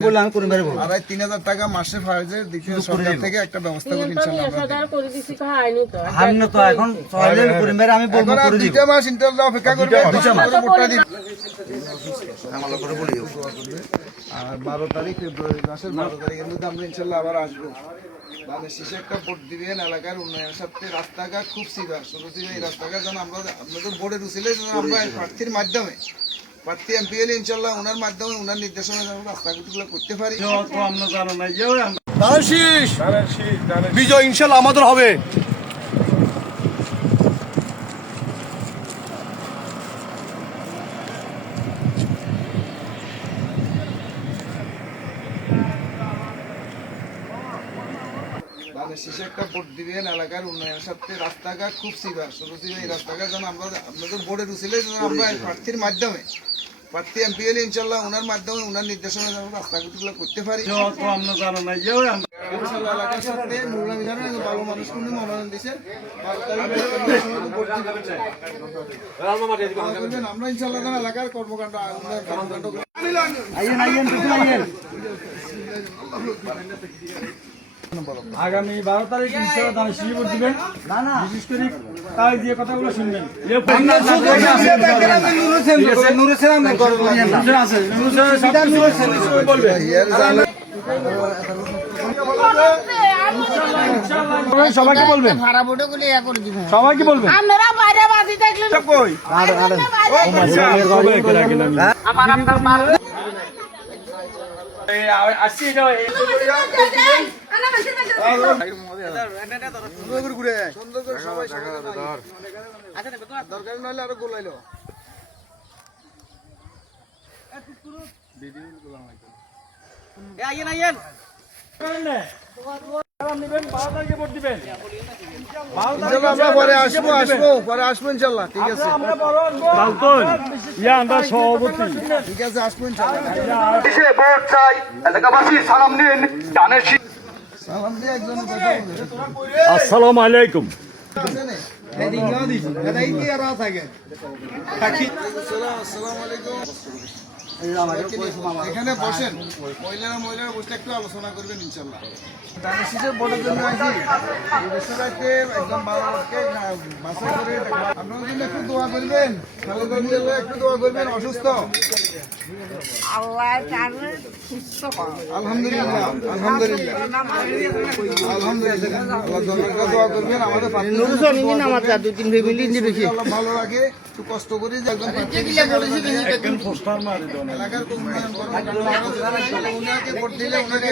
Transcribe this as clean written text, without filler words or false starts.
3,000 টাকা মাসে ফার্জের দিকে সরকার থেকে একটা ব্যবস্থা করে ইনশাআল্লাহ আমি বলবো করে দিব 2 মাস ইন্টারভিউ অপেক্ষা করবে ভোটটা দিবে আর 12 তারিখ ফেব্রুয়ারি মাসের 12 তারিখের মধ্যে আমরা ইনশাআল্লাহ আবার আসবো শেষে একটা ভোট দিবেন এলাকার উন্নয়নের সাথে রাস্তাঘাট খুব সিভার শুরু থেকে এই রাস্তাঘাট যেন আমরা আপনাদের বোর্ডের উচিলে আমরা প্রার্থীর মাধ্যমে প্রার্থী এমপি এলে ইনশাল্লাহ ওনার মাধ্যমে ওনার নির্দেশনা রাস্তাঘাটগুলো করতে পারি বিজয় ইনশাল্লাহ আমাদের হবে। শেষে একটা ভোট দিবেন এলাকার উন্নয়নের সাথে রাস্তাঘাট খুব সিভার শুরু থেকে এই রাস্তাঘাট যেন আমরা আপনাদের বোর্ডের উচিলে আমরা প্রার্থীর মাধ্যমে প্রার্থী এমপি এলে ইনশাল্লাহ ওনার মাধ্যমে ওনার নির্দেশনা রাস্তাঘাটগুলো করতে পারি এলাকার সাথে ভালো মানুষ কোনো মনোনয়ন দিচ্ছেন আমরা ইনশাল্লাহ এলাকার কর্মকাণ্ড আগামী 12 তারিখ ইনশাআল্লাহ দান শিবির দিবেন না বিশেষ করে তাই যে কথাগুলো শুনবেন সবাইকে বলবেন সবাইকে বলবেন আসছি দরকার নইলে আরো গোলাইলো পরে আসবো ইনশাল্লাহ ঠিক আছে ঠিক আছে আসবো আসসালামু আলাইকুম এখানে বসেন মহিলারা বসে একটু আলোচনা করবেন ইনশাল্লাহ দানের বোর্ডের জন্য একদম বাছাই করে আপনার জন্য একটু দোয়া করবেন একটু দোয়া করবেন অসুস্থ আলহামদুলিল্লাহ দোয়া করবেন আমাদের ভালো লাগে একটু কষ্ট করে এলাকার উন্নয়ন ভোট দিলে ওনাকে